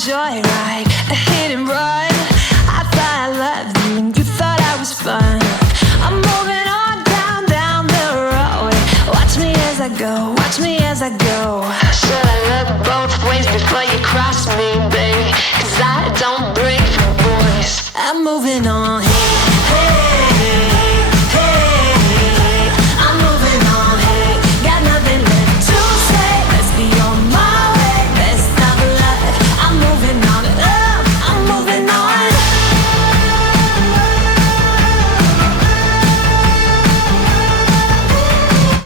joyride, a hit and run. I thought I loved you and you thought I was fun. I'm moving on down the road. Watch me as I go, watch me as I go. Should I look both ways before you cross me, babe? 'Cause I don't break for boys. I'm moving on.